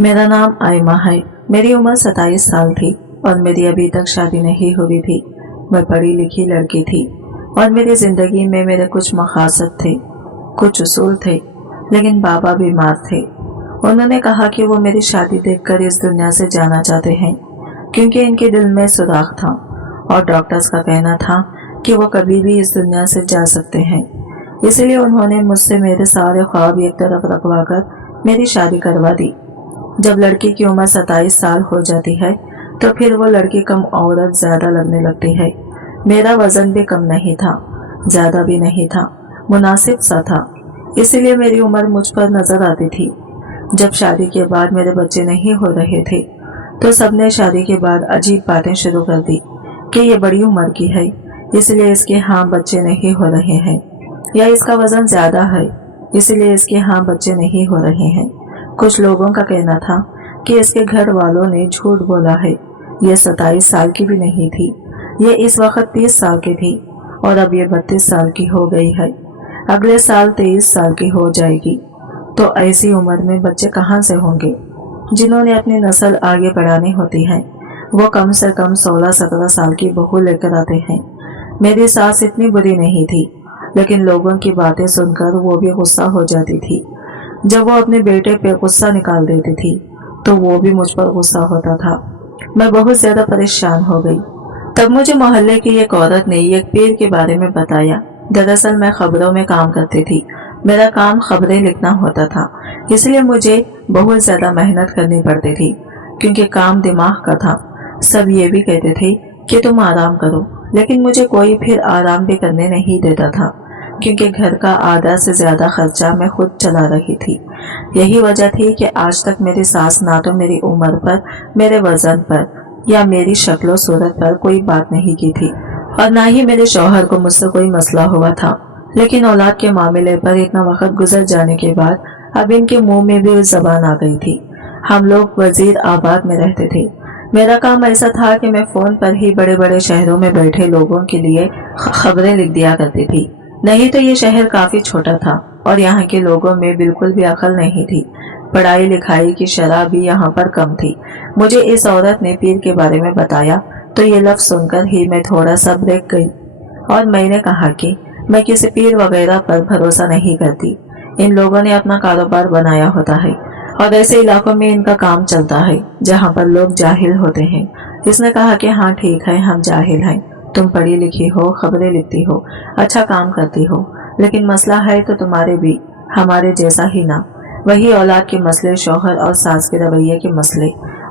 मेरा नाम आयमा है। मेरी उम्र 27 साल थी और मेरी अभी तक शादी नहीं हुई थी। मैं पढ़ी लिखी लड़की थी और मेरी ज़िंदगी में मेरे कुछ मकासद थे, कुछ उसूल थे, लेकिन बाबा बीमार थे। उन्होंने कहा कि वो मेरी शादी देखकर इस दुनिया से जाना चाहते हैं, क्योंकि इनके दिल में सुराख था और डॉक्टर्स का कहना था कि वो कभी भी इस दुनिया से जा सकते हैं। इसलिए उन्होंने मुझसे मेरे सारे ख्वाब एक तरफ रखवा कर मेरी शादी करवा दी। जब लड़की की उम्र 27 साल हो जाती है तो फिर वो लड़की कम औरत ज़्यादा लगने लगती है। मेरा वज़न भी कम नहीं था, ज़्यादा भी नहीं था, मुनासिब सा था, इसलिए मेरी उम्र मुझ पर नज़र आती थी। जब शादी के बाद मेरे बच्चे नहीं हो रहे थे तो सबने शादी के बाद अजीब बातें शुरू कर दी कि ये बड़ी उम्र की है, इसलिए इसके यहाँ बच्चे नहीं हो रहे हैं, या इसका वज़न ज़्यादा है इसलिए इसके यहाँ बच्चे नहीं हो रहे हैं। कुछ लोगों का कहना था कि इसके घर वालों ने झूठ बोला है। ये 27 साल की भी नहीं थी, ये इस वक्त 30 साल की थी और अब ये 32 साल की हो गई है। अगले साल 23 साल की हो जाएगी। तो ऐसी उम्र में बच्चे कहाँ से होंगे? जिन्होंने अपनी नस्ल आगे बढ़ानी होती है वो कम से कम 16-17 साल की बहू लेकर आते हैं। मेरी सास इतनी बुरी नहीं थी, लेकिन लोगों की बातें सुनकर वो भी गुस्सा हो जाती थी। जब वो अपने बेटे पे गुस्सा निकाल देती थी तो वो भी मुझ पर गुस्सा होता था। मैं बहुत ज़्यादा परेशान हो गई। तब मुझे मोहल्ले की एक औरत ने एक पीर के बारे में बताया। दरअसल मैं खबरों में काम करती थी, मेरा काम खबरें लिखना होता था, इसलिए मुझे बहुत ज़्यादा मेहनत करनी पड़ती थी, क्योंकि काम दिमाग का था। सब ये भी कहते थे कि तुम आराम करो, लेकिन मुझे कोई फिर आराम भी करने नहीं देता था, क्योंकि घर का आधा से ज़्यादा खर्चा मैं खुद चला रही थी। यही वजह थी कि आज तक मेरी सास ना तो मेरी उम्र पर, मेरे वज़न पर या मेरी शक्ल सूरत पर कोई बात नहीं की थी, और ना ही मेरे शौहर को मुझसे कोई मसला हुआ था। लेकिन औलाद के मामले पर इतना वक्त गुजर जाने के बाद अब इनके मुंह में भी ज़बान आ गई थी। हम लोग वजीर आबाद में रहते थे। मेरा काम ऐसा था कि मैं फ़ोन पर ही बड़े बड़े शहरों में बैठे लोगों के लिए खबरें लिख दिया करती थी। नहीं तो ये शहर काफ़ी छोटा था और यहाँ के लोगों में बिल्कुल भी अकल नहीं थी। पढ़ाई लिखाई की शरह भी यहाँ पर कम थी। मुझे इस औरत ने पीर के बारे में बताया तो ये लफ्ज़ सुनकर ही मैं थोड़ा सा ब्रेक गई और मैंने कहा कि मैं किसी पीर वगैरह पर भरोसा नहीं करती। इन लोगों ने अपना कारोबार बनाया होता है और ऐसे इलाकों में इनका काम चलता है जहाँ पर लोग जाहिल होते हैं। इसने कहा कि हाँ ठीक है, हम जाहिल हैं, तुम पढ़ी लिखी हो, खबरें लिखती हो, अच्छा काम करती हो, लेकिन मसला है तो तुम्हारे भी हमारे जैसा ही ना। वही औलाद के मसले, शौहर और सास के रवैये के मसले,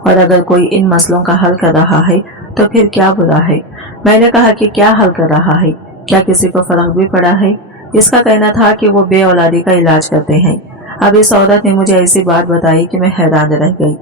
और अगर कोई इन मसलों का हल कर रहा है तो फिर क्या बुरा है। मैंने कहा कि क्या हल कर रहा है, क्या किसी को फर्क भी पड़ा है? इसका कहना था कि वो बे औलादी का इलाज करते हैं। अब इस औरत ने मुझे ऐसी बात बताई कि मैं हैरान रह गई,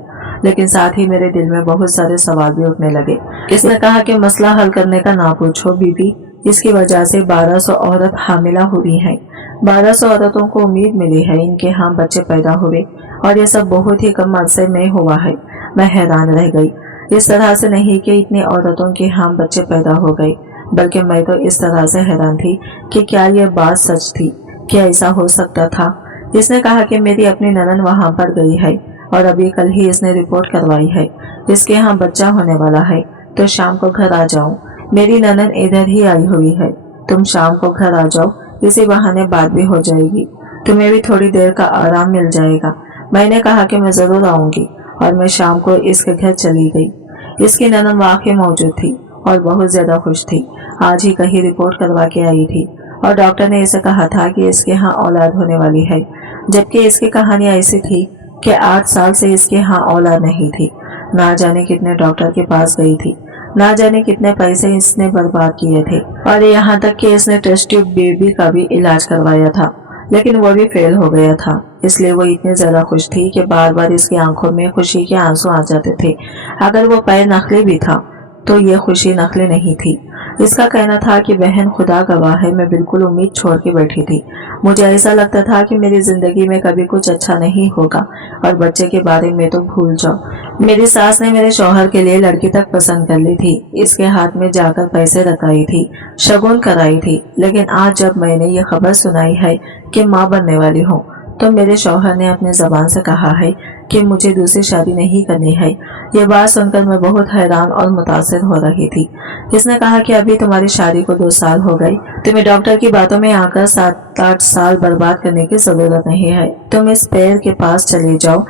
लेकिन साथ ही मेरे दिल में बहुत सारे सवाल भी उठने लगे। इसने कहा कि मसला हल करने का ना पूछो बीबी, इसकी वजह से 1200 औरत हामिला हुई हैं। 1200 औरतों को उम्मीद मिली है इनके यहाँ बच्चे पैदा हुए, और ये सब बहुत ही कम अरसे में हुआ है। मैं हैरान रह गई। इस तरह से नहीं कि इतनी औरतों के यहाँ बच्चे पैदा हो गए, बल्कि मैं तो इस तरह से हैरान थी कि क्या यह बात सच थी, क्या ऐसा हो सकता था। इसने कहा कि मेरी अपनी ननद वहाँ पर गई है और अभी कल ही इसने रिपोर्ट करवाई है, इसके यहाँ बच्चा होने वाला है, तो शाम को घर आ जाऊं। मेरी ननद इधर ही आई हुई है, तुम शाम को घर आ जाओ, इसी बहाने बात भी हो जाएगी, तुम्हें भी थोड़ी देर का आराम मिल जाएगा। मैंने कहा कि मैं ज़रूर आऊँगी और मैं शाम को इसके घर चली गई। इसकी ननद वाकई मौजूद थी और बहुत ज़्यादा खुश थी। आज ही कहीं रिपोर्ट करवा के आई थी और डॉक्टर ने इसे कहा था कि इसके यहाँ औलाद होने वाली है, जबकि इसकी कहानी ऐसी थी कि 8 साल से इसके यहाँ औलाद नहीं थी। ना जाने कितने डॉक्टर के पास गई थी, ना जाने कितने पैसे इसने बर्बाद किए थे, और यहाँ तक कि इसने टेस्ट ट्यूब बेबी का भी इलाज करवाया था, लेकिन वो भी फेल हो गया था। इसलिए वो इतनी ज़्यादा खुश थी कि बार बार इसकी आंखों में खुशी के आंसू आ जाते थे। अगर वो पैर नकली भी था तो ये खुशी नकली नहीं थी। इसका कहना था कि बहन खुदा गवाह है, मैं बिल्कुल उम्मीद छोड़ के बैठी थी। मुझे ऐसा लगता था कि मेरी ज़िंदगी में कभी कुछ अच्छा नहीं होगा और बच्चे के बारे में तो भूल जाओ। मेरी सास ने मेरे शौहर के लिए लड़की तक पसंद कर ली थी, इसके हाथ में जाकर पैसे रखाई थी, शगुन कराई थी, लेकिन आज जब मैंने ये खबर सुनाई है कि माँ बनने वाली हूँ तो मेरे शौहर ने अपने ज़बान से कहा है कि मुझे दूसरी शादी नहीं करनी है। ये बात सुनकर मैं बहुत हैरान और मुतासिर हो रही थी। इसने कहा कि अभी तुम्हारी शादी को 2 साल हो गए, तुम्हें डॉक्टर की बातों में आकर 7-8 साल बर्बाद करने की जरूरत नहीं है। तुम इस पैर के पास चले जाओ,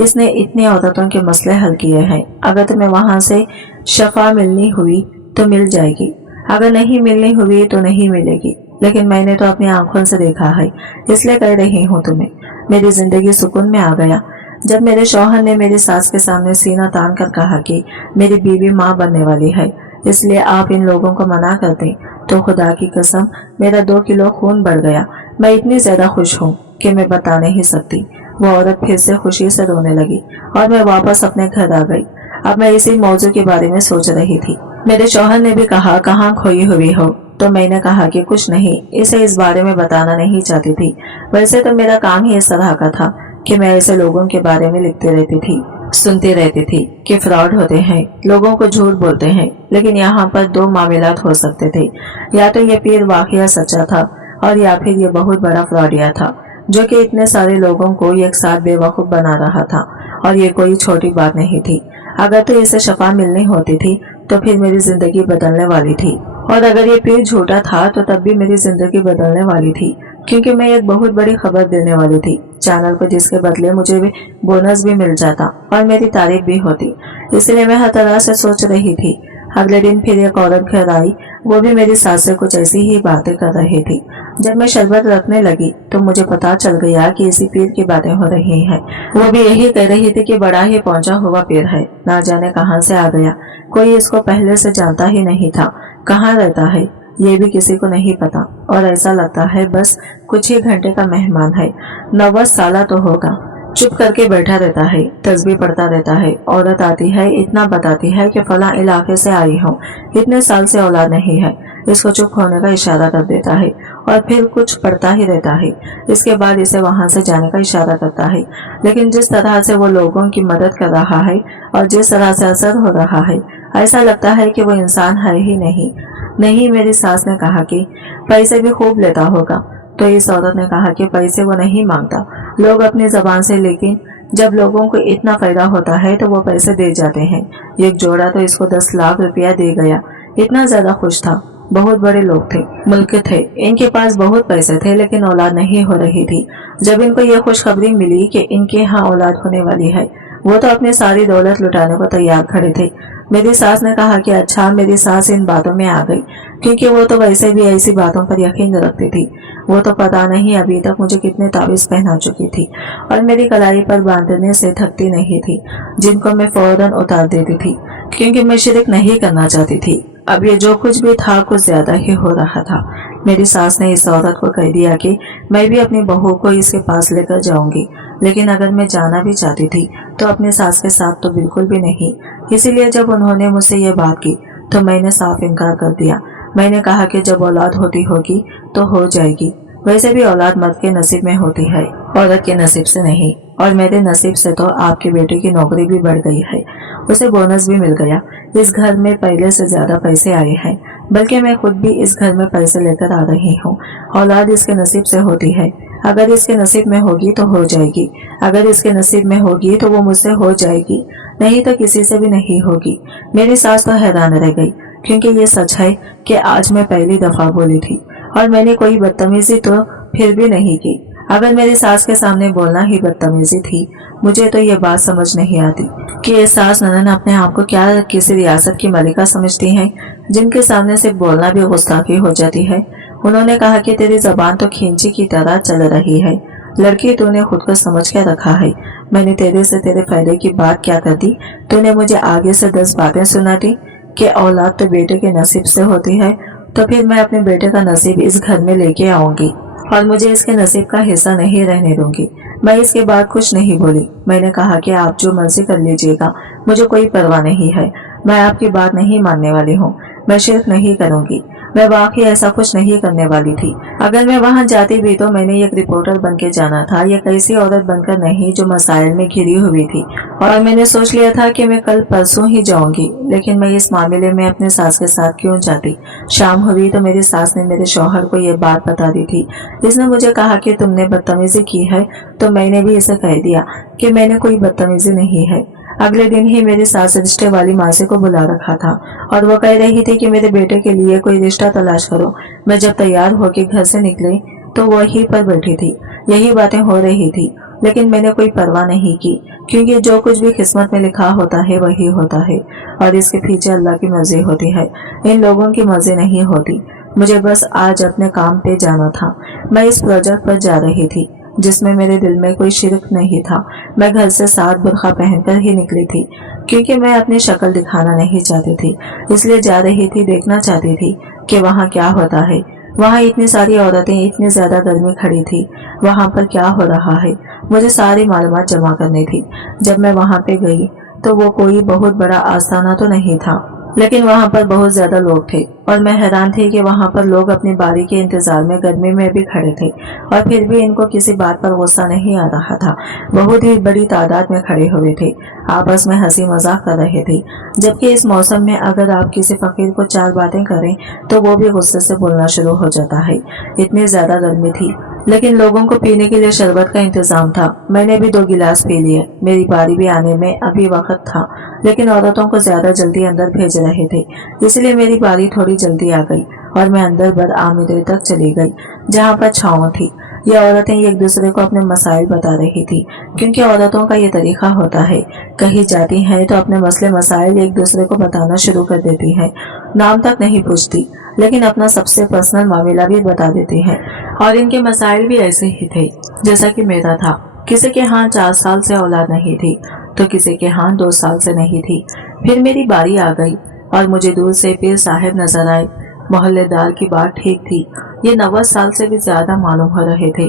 इसने इतनी औरतों के मसले हल किए हैं। अगर तुम्हें वहां से शफा मिलनी हुई तो मिल जाएगी, अगर नहीं मिलनी हुई तो नहीं मिलेगी। लेकिन मैंने तो अपनी आंखों से देखा है, इसलिए कह रही हूँ तुम्हें। मेरी जिंदगी सुकून में आ गया जब मेरे शौहर ने मेरी सास के सामने सीना तान कर कहा कि मेरी बीवी माँ बनने वाली है, इसलिए आप इन लोगों को मना कर दें। तो खुदा की कसम मेरा 2 किलो खून बढ़ गया। मैं इतनी ज्यादा खुश हूँ कि मैं बता नहीं सकती। वो औरत फिर से खुशी से रोने लगी और मैं वापस अपने घर आ गई। अब मैं इसी मौजू के बारे में सोच रही थी। मेरे शौहर ने भी कहा, कहाँ खोई हुई हो? तो मैंने कहा कि कुछ नहीं, इसे इस बारे में बताना नहीं चाहती थी। वैसे तो मेरा काम ही इस तरह का था कि मैं ऐसे लोगों के बारे में लिखती रहती थी, सुनती रहती थी कि फ्रॉड होते हैं, लोगों को झूठ बोलते हैं। लेकिन यहाँ पर 2 मामलात हो सकते थे, या तो ये पीर वाकया सच्चा था और या फिर ये बहुत बड़ा फ्रॉडिया था जो कि इतने सारे लोगों को एक साथ बेवकूफ बना रहा था। और ये कोई छोटी बात नहीं थी। अगर तो इसे शफा मिलनी होती थी तो फिर मेरी जिंदगी बदलने वाली थी, और अगर ये पीर झूठा था तो तब भी मेरी जिंदगी बदलने वाली थी, क्योंकि मैं एक बहुत बड़ी खबर देने वाली थी चैनल को, जिसके बदले मुझे भी बोनस भी मिल जाता और मेरी तारीफ भी होती। इसलिए मैं हर तरह से सोच रही थी। अगले दिन फिर एक औरत घर आई, वो भी मेरी सास से कुछ ऐसी ही बातें कर रही थी। जब मैं शरबत रखने लगी तो मुझे पता चल गया कि इसी पीर की बातें हो रही हैं। वो भी यही कह रही थी कि बड़ा ही पहुंचा हुआ पीर है, ना जाने कहां से आ गया, कोई इसको पहले से जानता ही नहीं था, कहाँ रहता है ये भी किसी को नहीं पता, और ऐसा लगता है बस कुछ ही घंटे का मेहमान है। 90 साल तो होगा, चुप करके बैठा रहता है, तस्बीह पढ़ता रहता है। औरत आती है, इतना बताती है कि फला इलाके से आई हूँ, इतने साल से औलाद नहीं है, इसको चुप होने का इशारा कर देता है और फिर कुछ पढ़ता ही रहता है। इसके बाद इसे वहां से जाने का इशारा करता है। लेकिन जिस तरह से वो लोगों की मदद कर रहा है और जिस तरह से असर हो रहा है, ऐसा लगता है कि वो इंसान है ही नहीं। मेरी सास ने कहा कि पैसे भी खूब लेता होगा। तो इस औरत ने कहा कि पैसे वो नहीं मांगता, लोग अपनी जबान से, लेकिन जब लोगों को इतना फायदा होता है तो वो पैसे दे जाते हैं। एक जोड़ा तो इसको 10 लाख रुपया दे गया, इतना ज्यादा खुश था। बहुत बड़े लोग थे, मुल्क थे, इनके पास बहुत पैसे थे, लेकिन औलाद नहीं हो रही थी। जब इनको ये खुशखबरी मिली कि इनके यहाँ औलाद होने वाली है, वो तो अपनी सारी दौलत लुटाने को तैयार खड़े थे। मेरी सास ने कहा कि अच्छा। मेरी सास इन बातों में आ गई, क्योंकि वो तो वैसे भी ऐसी बातों पर यकीन रखती थी। वो तो पता नहीं अभी तक मुझे कितने तावीज पहना चुकी थी और मेरी कलाई पर बांधने से थकती नहीं थी, जिनको मैं फौरन उतार देती थी, क्योंकि मैं शिरक नहीं करना चाहती थी। अब ये जो कुछ भी था कुछ ज्यादा ही हो रहा था। मेरी सास ने इस औरत को कह दिया कि मैं भी अपनी बहू को इसके पास लेकर जाऊंगी, लेकिन अगर मैं जाना भी चाहती थी तो अपने सास के साथ तो बिल्कुल भी नहीं। इसीलिए जब उन्होंने मुझसे ये बात की तो मैंने साफ इनकार कर दिया। मैंने कहा कि जब औलाद होती होगी तो हो जाएगी, वैसे भी औलाद मर्द के नसीब में होती है, औरत के नसीब से नहीं। और मेरे नसीब से तो आपके बेटे की नौकरी भी बढ़ गई है, उसे बोनस भी मिल गया। इस घर में पहले से ज्यादा पैसे आए हैं, बल्कि मैं खुद भी इस घर में पैसे लेकर आ रही हूँ। औलाद इसके नसीब से होती है, अगर इसके नसीब में होगी तो हो जाएगी, अगर इसके नसीब में होगी तो वो मुझसे हो जाएगी, नहीं तो किसी से भी नहीं होगी। मेरी सास तो हैरान रह गई, क्योंकि ये सच है कि आज मैं पहली दफा बोली थी और मैंने कोई बदतमीजी तो फिर भी नहीं की। अगर मेरी सास के सामने बोलना ही बदतमीजी थी, मुझे तो ये बात समझ नहीं आती कि ये सास ननन अपने आप को क्या किसी रियासत की मलिका समझती हैं, जिनके सामने से बोलना भी गुस्ताखी हो जाती है। उन्होंने कहा कि तेरी जबान तो खींची की तरह चल रही है, लड़की तूने खुद को समझ के रखा है। मैंने तेरे से तेरे फायदे की बात क्या कर दी? तूने मुझे आगे से 10 बातें सुना दी कि औलाद तो बेटे के नसीब से होती है, तो फिर मैं अपने बेटे का नसीब इस घर में लेके आऊंगी और मुझे इसके नसीब का हिस्सा नहीं रहने दूंगी। मैं इसके बाद कुछ नहीं बोली। मैंने कहा कि आप जो मर्जी कर लीजिएगा, मुझे कोई परवाह नहीं है, मैं आपकी बात नहीं मानने वाली हूँ, मैं शिर्क नहीं करूंगी। मैं वाकई ऐसा कुछ नहीं करने वाली थी। अगर मैं वहां जाती भी तो मैंने एक रिपोर्टर बन के जाना था, एक ऐसी औरत बनकर नहीं जो मसाइल में घिरी हुई थी। और मैंने सोच लिया था कि मैं कल परसों ही जाऊंगी, लेकिन मैं इस मामले में अपने सास के साथ क्यों जाती। शाम हुई तो मेरी सास ने मेरे शौहर को ये बात बता दी थी। इसने मुझे कहा कि तुमने बदतमीजी की है, तो मैंने भी इसे कह दिया कि मैंने कोई बदतमीजी नहीं है। अगले दिन ही मेरी सास रिश्ते वाली मासी को बुला रखा था और वो कह रही थी कि मेरे बेटे के लिए कोई रिश्ता तलाश करो। मैं जब तैयार होकर घर से निकली तो वो वहीं पर बैठी थी। यही बातें हो रही थी, लेकिन मैंने कोई परवाह नहीं की, क्योंकि जो कुछ भी किस्मत में लिखा होता है वही होता है और इसके पीछे अल्लाह की मर्जी होती है, इन लोगों की मर्जी नहीं होती। मुझे बस आज अपने काम पे जाना था। मैं इस प्रोजेक्ट पर जा रही थी जिसमें मेरे दिल में कोई शिरक नहीं था। मैं घर से साथ बुर्का पहनकर ही निकली थी, क्योंकि मैं अपनी शक्ल दिखाना नहीं चाहती थी। इसलिए जा रही थी, देखना चाहती थी कि वहाँ क्या होता है। वहाँ इतनी सारी औरतें, इतनी ज्यादा गर्मी खड़ी थी, वहाँ पर क्या हो रहा है, मुझे सारी मालूमात जमा करनी थी। जब मैं वहाँ पे गई तो वो कोई बहुत बड़ा आस्थाना तो नहीं था, लेकिन वहाँ पर बहुत ज्यादा लोग थे और मैं हैरान थी कि वहाँ पर लोग अपनी बारी के इंतजार में गर्मी में भी खड़े थे और फिर भी इनको किसी बात पर गुस्सा नहीं आ रहा था। बहुत ही बड़ी तादाद में खड़े हुए थे, आपस में हंसी मजाक कर रहे थे। जबकि इस मौसम में अगर आप किसी फकीर को 4 बातें करें तो वो भी गुस्से से बोलना शुरू हो जाता है। इतनी ज्यादा गर्मी थी, लेकिन लोगों को पीने के लिए शरबत का इंतजाम था। मैंने भी 2 गिलास पी लिए। मेरी बारी भी आने में अभी वक्त था, लेकिन औरतों को ज्यादा जल्दी अंदर भेज रहे थे, इसलिए मेरी बारी थोड़ी जल्दी आ गई और मैं अंदर बद आमिदे तक चली गई, जहाँ पर छाँव थी। ये औरतें एक दूसरे को अपने मसाइल बता रही थी, क्योंकि औरतों का ये तरीका होता है, कहीं जाती हैं तो अपने मसले मसाइल एक दूसरे को बताना शुरू कर देती हैं। नाम तक नहीं पूछती, लेकिन अपना सबसे पर्सनल मामला भी बता देती हैं। और इनके मसाइल भी ऐसे ही थे जैसा कि मेरा था। किसी के यहाँ 4 साल से औलाद नहीं थी तो किसी के यहाँ 2 साल से नहीं थी। फिर मेरी बारी आ गई और मुझे दूर से पीर साहब नजर आए। मोहल्लेदार की बात ठीक थी, ये 90 साल से भी ज्यादा मालूम हो रहे थे।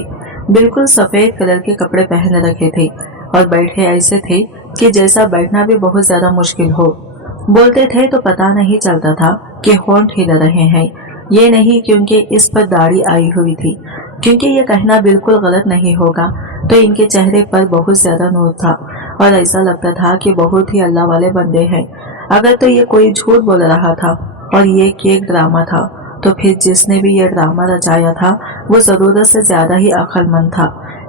बिल्कुल सफेद कलर के कपड़े पहन रखे थे और बैठे ऐसे थे कि जैसा बैठना भी बहुत ज्यादा मुश्किल हो। बोलते थे तो पता नहीं चलता था कि होंठ हिल रहे हैं। ये नहीं क्योंकि इस पर दाढ़ी आई हुई थी, क्योंकि ये कहना बिल्कुल गलत नहीं होगा, तो इनके चेहरे पर बहुत ज्यादा नूर था और ऐसा लगता था कि बहुत ही अल्लाह वाले बंदे हैं। अगर तो ये कोई झूठ बोल रहा था और ये केक ड्रामा था, तो फिर जिसने भी ये ड्रामा रचाया था वो जरूरत से ज्यादा ही अक्लमंद था,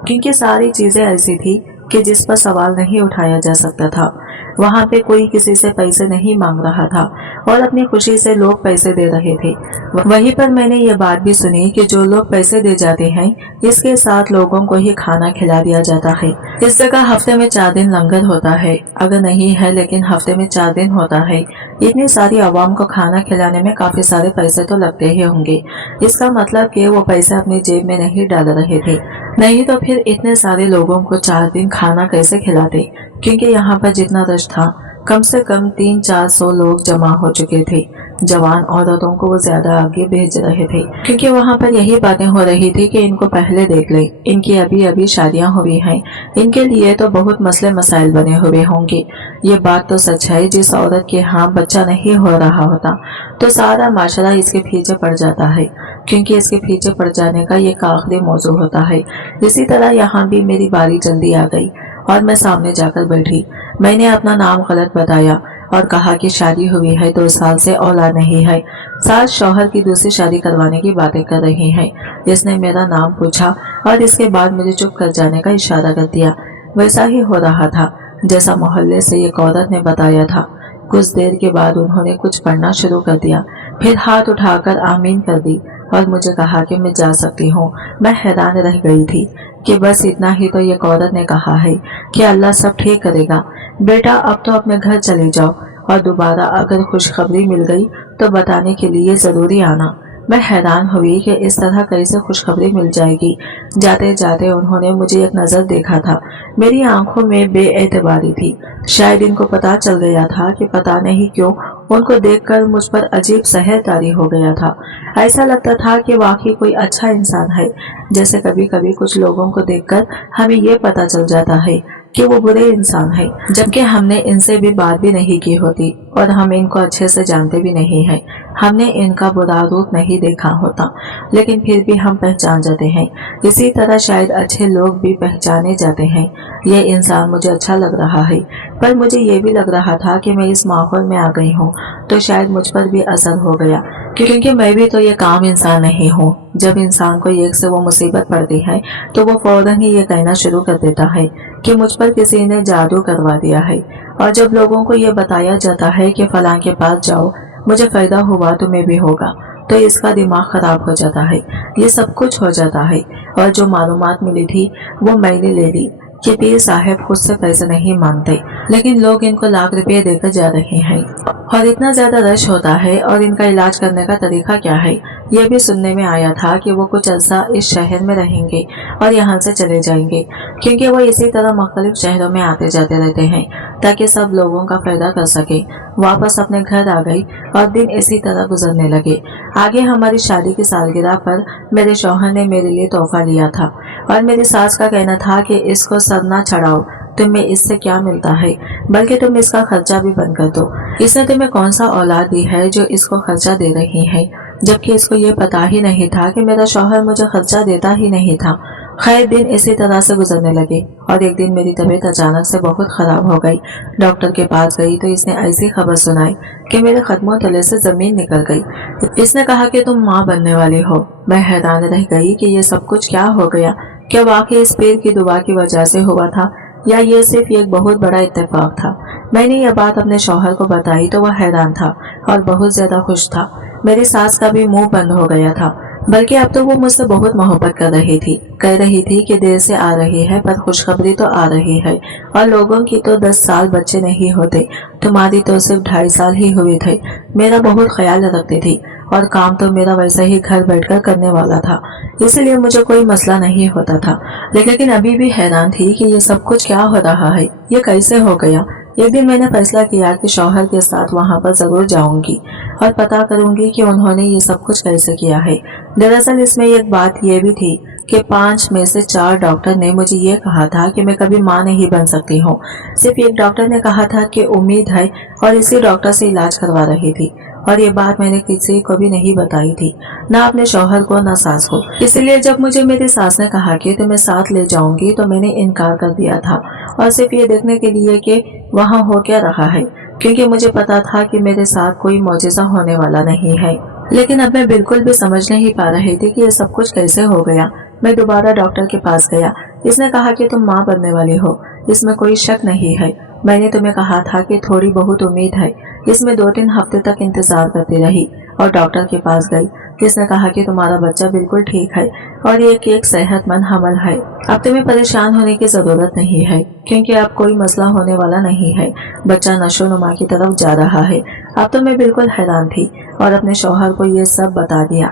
क्योंकि सारी चीजें ऐसी थी कि जिस पर सवाल नहीं उठाया जा सकता था। वहाँ पे कोई किसी से पैसे नहीं मांग रहा था और अपनी खुशी से लोग पैसे दे रहे थे। वहीं पर मैंने ये बात भी सुनी कि जो लोग पैसे दे जाते हैं, इसके साथ लोगों को ही खाना खिला दिया जाता है। इस जगह हफ्ते में 4 दिन लंगर होता है, अगर नहीं है लेकिन हफ्ते में 4 दिन होता है। इतनी सारी आवाम को खाना खिलाने में काफी सारे पैसे तो लगते ही होंगे। इसका मतलब कि वो पैसे अपनी जेब में नहीं डाल रहे थे, नहीं तो फिर इतने सारे लोगों को 4 दिन खाना कैसे खिलाते, क्योंकि यहाँ पर जितना रश था कम से कम 300-400 लोग जमा हो चुके थे। जवान औरतों को वो ज्यादा आगे भेज रहे थे, क्योंकि वहाँ पर यही बातें हो रही थी कि इनको पहले देख ले, इनकी अभी अभी शादियां हुई हैं, इनके लिए तो बहुत मसले मसाइल बने हुए होंगे। ये बात तो सच है, जिस औरत के यहाँ बच्चा नहीं हो रहा होता तो सारा माशरा इसके पीछे पड़ जाता है, क्योंकि इसके पीछे पड़ जाने का ये आखिरी मौजू होता है। इसी तरह यहाँ भी मेरी बारी जल्दी आ गई और मैं सामने जाकर बैठी। मैंने अपना नाम गलत बताया और कहा कि शादी हुई है, 2 साल से औलाद नहीं है। सास शौहर की दूसरी शादी करवाने की बातें कर रही हैं। इसने मेरा नाम पूछा और इसके बाद मुझे चुप कर जाने का इशारा कर दिया। वैसा ही हो रहा था जैसा मोहल्ले से एक औरत ने बताया था। कुछ देर के बाद उन्होंने कुछ पढ़ना शुरू कर दिया, फिर हाथ उठाकर आमीन कर दी और मुझे कहा कि मैं जा सकती हूँ। मैं हैरान रह गई थी कि बस इतना ही तो एक औरत ने कहा है कि अल्लाह सब ठीक करेगा, बेटा अब तो अपने घर चले जाओ और दोबारा अगर खुशखबरी मिल गई तो बताने के लिए जरूरी आना। मैं हैरान हुई कि इस तरह कैसे खुशखबरी मिल जाएगी। जाते जाते उन्होंने मुझे एक नजर देखा था। मेरी आंखों में बेएतबारी थी। शायद इनको पता चल गया था कि पता नहीं क्यों उनको देखकर मुझ पर अजीब सहरदारी हो गया था। ऐसा लगता था कि वाकई कोई अच्छा इंसान है। जैसे कभी कभी कुछ लोगों को देखकर हमें ये पता चल जाता है कि वो बुरे इंसान है, जबकि हमने इनसे भी बात भी नहीं की होती और हम इनको अच्छे से जानते भी नहीं हैं। हमने इनका बुरा रूप नहीं देखा होता, लेकिन फिर भी हम पहचान जाते हैं। इसी तरह शायद अच्छे लोग भी पहचाने जाते हैं। ये इंसान मुझे अच्छा लग रहा है, पर मुझे ये भी लग रहा था कि मैं इस माहौल में आ गई हूँ तो शायद मुझ पर भी असर हो गया, क्योंकि मैं भी तो ये काम इंसान नहीं हूँ। जब इंसान को एक से वो मुसीबत पड़ती है तो वो फौरन ही ये कहना शुरू कर देता है कि मुझ पर किसी ने जादू करवा दिया है। और जब लोगों को ये बताया जाता है कि फलां के पास जाओ, मुझे फायदा हुआ तुम्हें भी होगा, तो इसका दिमाग खराब हो जाता है। ये सब कुछ हो जाता है। और जो मालूमात मिली थी वो मैंने ले ली कि पीर साहब खुद से पैसे नहीं मांगते, लेकिन लोग इनको लाख रुपए देकर जा रहे हैं और इतना ज्यादा रश होता है। और इनका इलाज करने का तरीका क्या है, ये भी सुनने में आया था कि वो कुछ अर्सा इस शहर में रहेंगे और यहाँ से चले जाएंगे, क्योंकि वो इसी तरह मुख्तलिफ शहरों में आते जाते रहते हैं ताकि सब लोगों का फायदा कर सके। वापस अपने घर आ गई और दिन इसी तरह गुजरने लगे। आगे हमारी शादी की सालगिरह पर मेरे शौहर ने मेरे लिए तोहफा लिया था और मेरी सास का कहना था कि इसको सर ना चढ़ाओ, तुम्हें इससे क्या मिलता है, बल्कि तुम इसका खर्चा भी बंद कर दो। इसने तुम्हें कौन सा औलाद दी है जो इसको खर्चा दे रही है, जबकि इसको ये पता ही नहीं था कि मेरा शौहर मुझे खर्चा देता ही नहीं था। खैर दिन इसी तरह से गुजरने लगे और एक दिन मेरी तबीयत अचानक से बहुत खराब हो गई। डॉक्टर के पास गई तो इसने ऐसी खबर सुनाई कि मेरे कदमों तले से जमीन निकल गई। इसने कहा कि तुम माँ बनने वाली हो। मैं हैरान रह गई कि ये सब कुछ क्या हो गया। क्या वाकई इस पीर की दुआ की वजह से हुआ था या ये सिर्फ एक बहुत बड़ा इत्तेफाक था। मैंने यह बात अपने शौहर को बताई तो वह हैरान था और बहुत ज्यादा खुश था। मेरी सास का भी मुंह बंद हो गया था, बल्कि अब तो वो मुझसे बहुत मोहब्बत कर रही थी। कह रही थी कि देर से आ रही है पर खुशखबरी तो आ रही है, और लोगों की तो 10 साल बच्चे नहीं होते, तुम्हारी तो सिर्फ 2.5 साल ही हुए थे। मेरा बहुत ख्याल रखती थी और काम तो मेरा वैसे ही घर बैठकर करने वाला था, इसलिए मुझे कोई मसला नहीं होता था। लेकिन अभी भी हैरान थी कि ये सब कुछ क्या हो रहा है, ये कैसे हो गया। एक दिन मैंने फैसला किया कि शौहर के साथ वहां पर जरूर जाऊंगी और पता करूंगी कि उन्होंने ये सब कुछ कैसे किया है। दरअसल इसमें एक बात ये भी थी कि 5 में से 4 डॉक्टर ने मुझे ये कहा था कि मैं कभी माँ नहीं बन सकती हूँ। सिर्फ एक डॉक्टर ने कहा था कि उम्मीद है और इसी डॉक्टर से इलाज करवा रही थी। और ये बात मैंने किसी को भी नहीं बताई थी, ना अपने शौहर को ना सास को। इसलिए जब मुझे मेरी सास ने कहा कि तुम्हें साथ ले जाऊंगी तो मैंने इनकार कर दिया था, और सिर्फ ये देखने के लिए कि वहाँ हो क्या रहा है, क्योंकि मुझे पता था कि मेरे साथ कोई मौजज़ा होने वाला नहीं है। लेकिन अब मैं बिल्कुल भी समझ नहीं पा रही थी कि ये सब कुछ कैसे हो गया। मैं दोबारा डॉक्टर के पास गया। इसने कहा कि तुम माँ बनने वाली हो, इसमें कोई शक नहीं है। मैंने तुम्हें कहा था कि थोड़ी बहुत उम्मीद है। इसमें 2-3 हफ्ते तक इंतजार करती रही और डॉक्टर के पास गई। इसने कहा कि तुम्हारा बच्चा बिल्कुल ठीक है और एक सेहतमंद हमल है। अब तुम्हें परेशान होने की जरूरत नहीं है, क्योंकि अब कोई मसला होने वाला नहीं है। बच्चा नशोनुमा की तरफ जा रहा है। अब तो मैं बिल्कुल हैरान थी और अपने शौहर को ये सब बता दिया।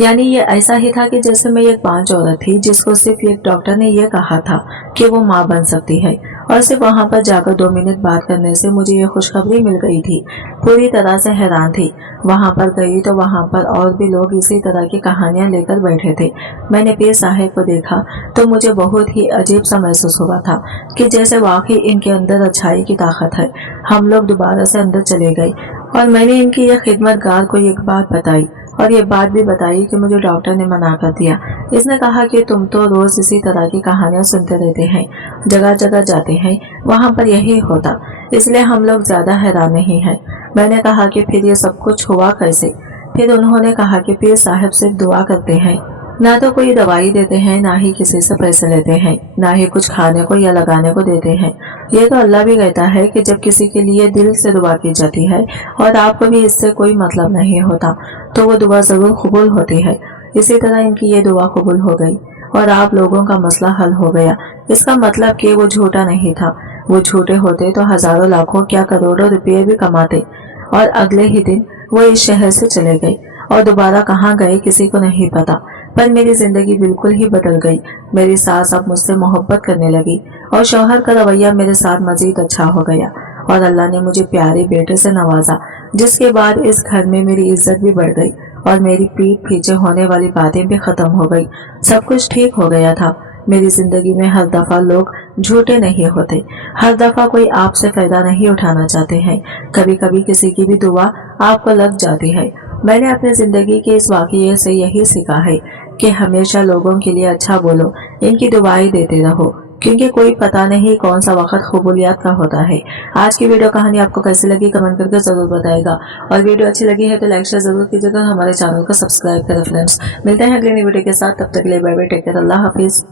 यानी ये ऐसा ही था कि जैसे मैं एक बांझ औरत थी जिसको सिर्फ एक डॉक्टर ने ये कहा था कि वो माँ बन सकती है, और सिर्फ वहाँ पर जाकर 2 मिनट बात करने से मुझे ये खुशखबरी मिल गई थी। पूरी तरह से हैरान थी। वहाँ पर गई तो वहाँ पर और भी लोग इसी तरह की कहानियाँ लेकर बैठे थे। मैंने पीर साहब को देखा तो मुझे बहुत ही अजीब सा महसूस हुआ था कि जैसे वाकई इनके अंदर अच्छाई की ताकत है। हम लोग दोबारा से अंदर चले गए और मैंने इनकी यह खिदमतगार को एक बात बताई, और ये बात भी बताई कि मुझे डॉक्टर ने मना कर दिया। इसने कहा कि तुम तो रोज इसी तरह की कहानियां सुनते रहते हैं, जगह जगह जाते हैं, वहाँ पर यही होता, इसलिए हम लोग ज्यादा हैरान नहीं हैं। मैंने कहा कि फिर ये सब कुछ हुआ कैसे। फिर उन्होंने कहा कि पीर साहब सिर्फ दुआ करते हैं, ना तो कोई दवाई देते हैं, ना ही किसी से पैसे लेते हैं, ना ही कुछ खाने को या लगाने को देते हैं। ये तो अल्लाह भी कहता है कि जब किसी के लिए दिल से दुआ की जाती है और आपको भी इससे कोई मतलब नहीं होता तो वो दुआ जरूर कबूल होती है। इसी तरह इनकी ये दुआ कबूल हो गई और आप लोगों का मसला हल हो गया। इसका मतलब कि वो झूठा नहीं था। वो झूठे होते तो हजारों लाखों क्या करोड़ों रुपये भी कमाते। और अगले ही दिन वो इस शहर से चले गए और दोबारा कहाँ गए किसी को नहीं पता। पर मेरी जिंदगी बिल्कुल ही बदल गई। मेरी सास अब मुझसे मोहब्बत करने लगी और शौहर का रवैया मेरे साथ मजीद अच्छा हो गया, और अल्लाह ने मुझे प्यारे बेटे से नवाजा, जिसके बाद इस घर में मेरी इज्जत भी बढ़ गई और मेरी पीठ पीछे होने वाली बातें भी खत्म हो गई। सब कुछ ठीक हो गया था। मेरी जिंदगी में हर दफा लोग झूठे नहीं होते। हर दफा कोई आपसे फायदा नहीं उठाना चाहते हैं। कभी कभी किसी की भी दुआ आपको लग जाती है। मैंने अपनी जिंदगी के इस वाकये से यही सीखा है कि हमेशा लोगों के लिए अच्छा बोलो, इनकी दुआएं देते रहो, क्योंकि कोई पता नहीं कौन सा वक्त कबूलियत का होता है। आज की वीडियो कहानी आपको कैसी लगी कमेंट करके जरूर बताएगा, और वीडियो अच्छी लगी है तो लाइक शेयर जरूर कीजिएगा, हमारे चैनल को सब्सक्राइब करें फ्रेंड्स। मिलते हैं अगली नई वीडियो के साथ, तब तक के लिए बाय बाय, टेक केयर, अल्लाह हाफिज।